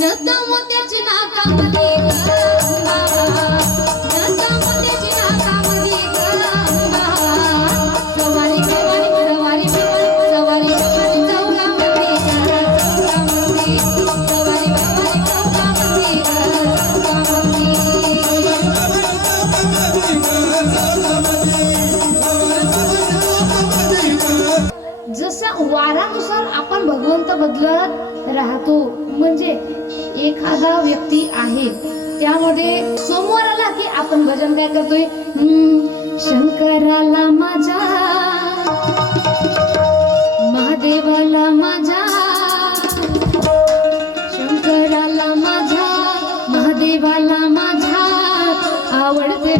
नता मोत्याची नाकामध्ये गंगा, नता मोत्याची नाकामध्ये गंगा, सवारी सवारी सवारी सवारी सवारी चौकामध्ये चौकामध्ये, सवारी सवारी चौकामध्ये चौकामध्ये। जसा वारानुसार आपण भगवंत बदलत राहतो, म्हणजे एखादा व्यक्ती आहे त्यामध्ये सोमवार आला की आपण भजन काय करतोय, शंकराला माझा, महादेवाला माझा, शंकराला माझा, महादेवाला माझा आवडते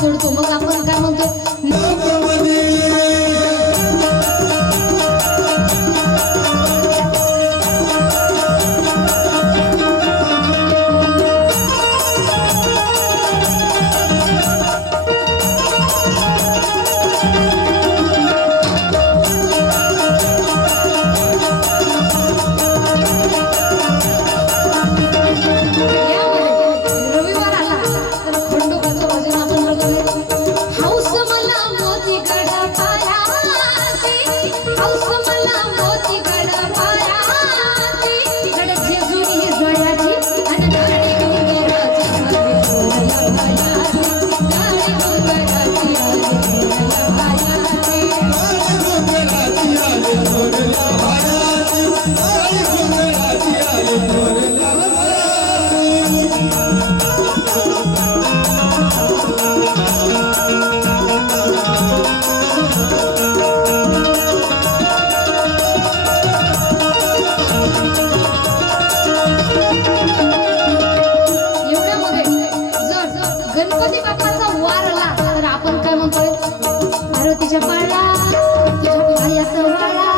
सोडतो। मग आपण काय म्हणतो, गणपती बाप्पाचा वार आला तर आपण काय म्हणतोय, पार्वतीच्या पाळणा तुझ्या पायात वाळा,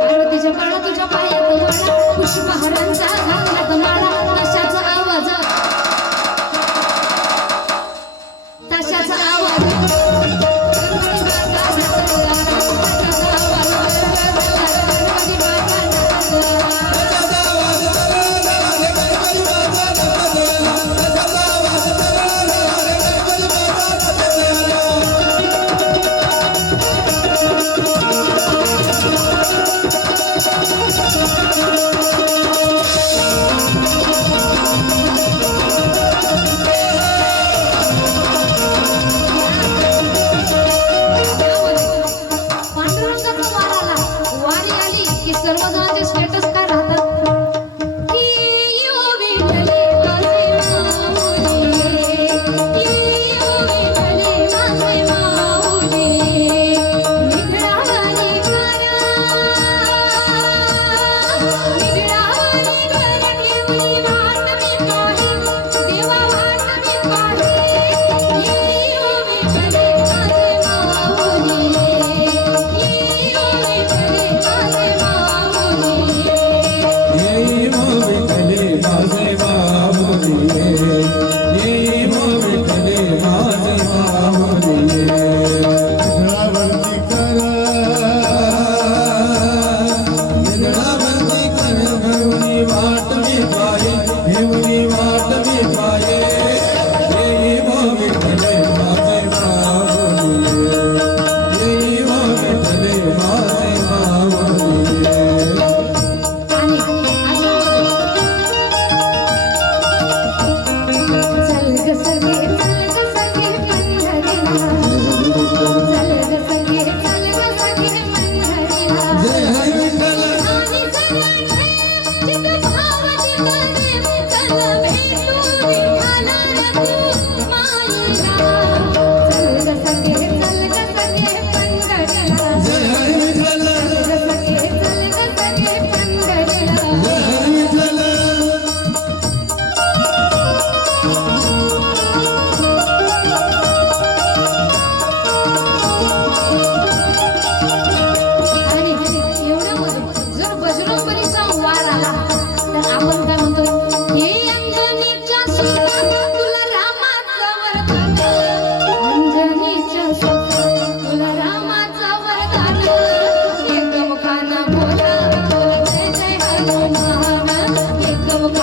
पार्वतीच्या पाळणा तुझ्या पायात वाळा, पुष्पहारांचा घालात माळा, ताशाचा आवाज, ताशाचा आवाज,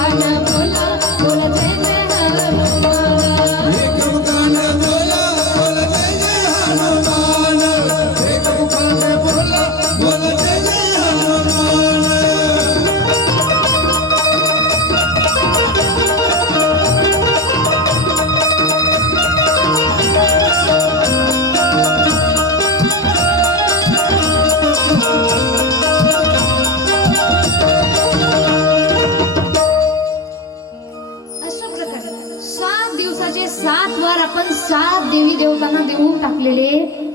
बोला बोला जय जय हनुमान एक मुखाने बोला बोला जय जय हनुमान एक मुखाने बोला बोला जय जय हनुमान अशा प्रकारे 7 दिवसाचे 7 वार आपण 7 देवी देवतांना देऊन टाकलेले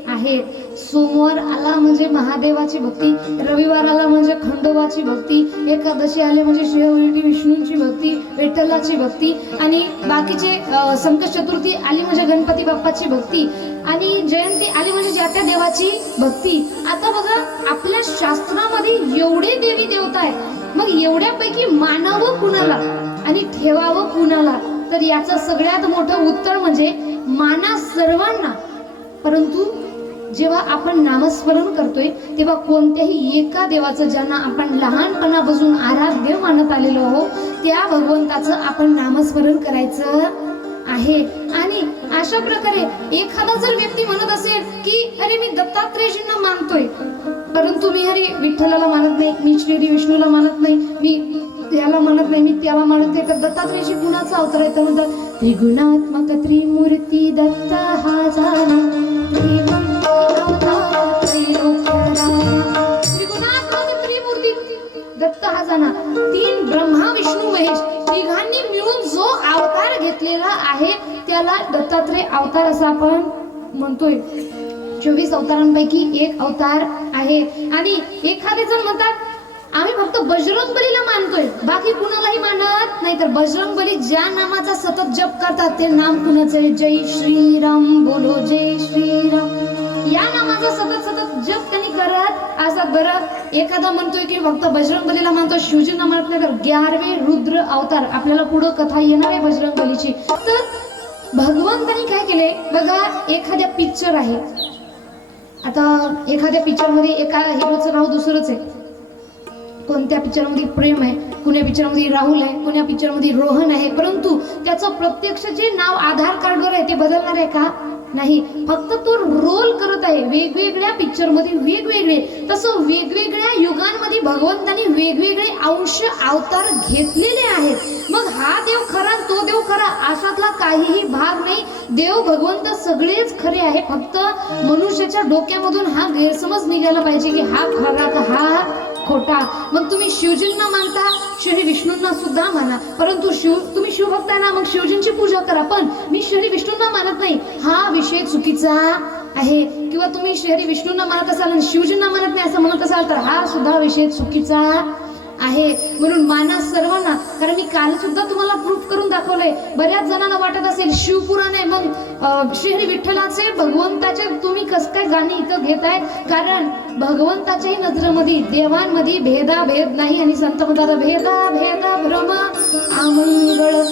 आहेत. सोमवार आला म्हणजे महादेवाची भक्ती, रविवार आला म्हणजे खंडोबाची भक्ती, एकादशी आले म्हणजे श्री विष्णूंची भक्ती, विठ्ठलाची भक्ती आणि बाकीचे संकट चतुर्थी आली म्हणजे गणपती बाप्पाची भक्ती आणि जयंती आली म्हणजे ज्या त्या देवाची भक्ती. आता बघा आपल्या शास्त्रामध्ये एवढे देवी देवता आहेत, मग एवढ्यापैकी मानावं कुणाला आणि ठेवावं कुणाला? तर याचं सगळ्यात मोठं उत्तर म्हणजे माना सर्वांना, परंतु जेव्हा आपण नामस्मरण करतोय तेव्हा कोणत्याही एका देवाचं, ज्यांना आपण लहानपणापासून आराध्य मानत आलेलो आहोत, त्या भगवंताचं आपण नामस्मरण करायचं आहे. आणि अशा प्रकारे एखादा जर व्यक्ती म्हणत असेल की अरे मी दत्तात्रेयजींना मानतोय, परंतु मी हरी विठ्ठलाला मानत नाही, मी श्री विष्णूला मानत नाही, मी त्याला म्हणत नाही, मी त्याला म्हणत नाही, तर दत्तात्रेयजी कुणाचा अवतार आहे? तर म्हणतात त्रिगुणात्मक त्रिमूर्ती दत्त हा झाला, त्रिगुणात्मक त्रिमूर्ती दत्त हा जाना, 3 ब्रह्मा विष्णू महेश तिघांनी मिळून जो अवतार घेतलेला आहे त्याला दत्तात्रेय अवतार असं आपण म्हणतोय. 24 अवतारांपैकी एक अवतार आहे. आणि एखादे जण म्हणतात आम्ही फक्त बजरंगबलीला मानतोय, बाकी कुणालाही मानत नाही. तर बजरंगबली ज्या नामाचा सतत जप करतात ते नाम कुणाचं आहे? जय श्रीराम बोलो जय श्रीराम, या नामाचा सतत सतत जप त्यांनी करत असतात. बरं एखादा म्हणतोय की फक्त बजरंगबलीला मानतो, शिवजींना म्हणत नाही, तर 11वे रुद्र अवतार आपल्याला पुढं कथा येणार आहे बजरंगबलीची. तर भगवंतांनी काय केले बघा, एखाद्या पिक्चर आहे, आता एखाद्या पिक्चर मध्ये एका हिरोचं नाव दुसरंच आहे, कोणत्या पिक्चरमध्ये प्रेम आहे, कोण्या पिक्चरमध्ये राहुल आहे, कोण्या पिक्चरमध्ये रोहन आहे, परंतु त्याचं प्रत्यक्ष जे नाव आधार कार्डवर आहे ते बदलणार आहे का? नाही, फक्त तो रोल करत आहे वेगवेगळ्या पिक्चरमध्ये वेगवेगळे. तसं वेगवेगळ्या युगांमध्ये भगवंतांनी वेगवेगळे अंश अवतार घेतलेले आहेत. मग हा देव खरा तो देव खरा अशातला काहीही भाग नाही. देव भगवंत सगळेच खरे आहे, फक्त मनुष्याच्या डोक्यामधून हा गैरसमज निघाला पाहिजे की हा खरा का हा खोटा. मग तुम्ही शिवजींना मानता, श्री विष्णूंना सुद्धा माना, परंतु तुम्ही शिवभक्त आहे ना, मग शिवजींची पूजा करा, पण मी श्री विष्णूंना मानत नाही, हा विषय चुकीचा आहे. किंवा तुम्ही श्री विष्णूंना मानत असाल आणि शिवजींना मानत नाही असं म्हणत असाल तर हा सुद्धा विषय चुकीचा आहे. म्हणून माना सर्वांना, कारण मी काल सुद्धा तुम्हाला प्रूफ करून दाखवलंय. बऱ्याच जणांना वाटत असेल शिवपुराण आहे, मग श्री विठ्ठलाचे भगवंताचे तुम्ही कस काय गाणी इथं घेताय? कारण भगवंताच्याही नजरेमध्ये देवांमध्ये भेदाभेद नाही आणि संत म्हणतात भेदा भेद भ्रम आमंगळ.